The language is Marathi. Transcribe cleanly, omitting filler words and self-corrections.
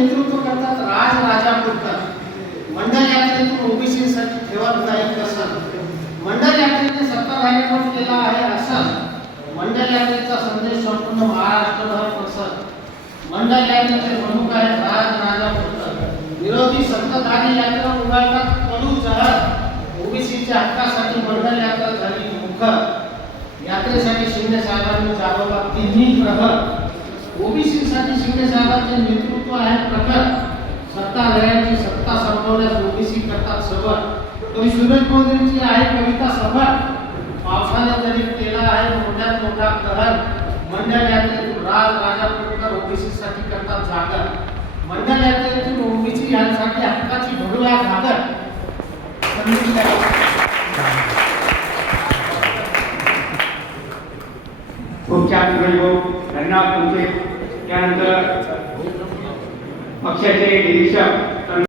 नेतृत्व करतात राजराजापुरतं मंडल यात्रेतून ओबीसीसाठी ठेवत नाही कसं मंडल यात्रेने सत्ताधाऱ्यांवर केला आहे असं मंडल यात्रेचा संदेश संपूर्ण महाराष्ट्रभर पसरत मंडल यात्रेचे प्रमुख आहेत राजराजापुरतं विरोधी सत्ताधारी यात्रा उभारतात कडू जहर ओबीसीच्या हक्कासाठी मंडल यात्रा झाली मुखर यात्रेसाठी शिंदे साहेबांनी चालवला तिन्ही प्रहर ओबीसीसाठी शिंदे साहेबांचे नेतृत्व आहे प्रखर सत्ताधाऱ्यांची सत्ता संपवण्यास ओबीसी करतात सबर कवी सुरेश मोदींची आहे कविता सभर पावसाने जरी केला आहे मोठ्यात मोठा कहर मंडल यात्रेतून राजराजापुरकर ओबीसी साठी करतात जागर मंडल यात्रेतून ओबीसी यांसाठी हक्काची भरूया घागर खूप छान धन्यवाद तुमचे. त्यानंतर पक्षाचे निरीक्षक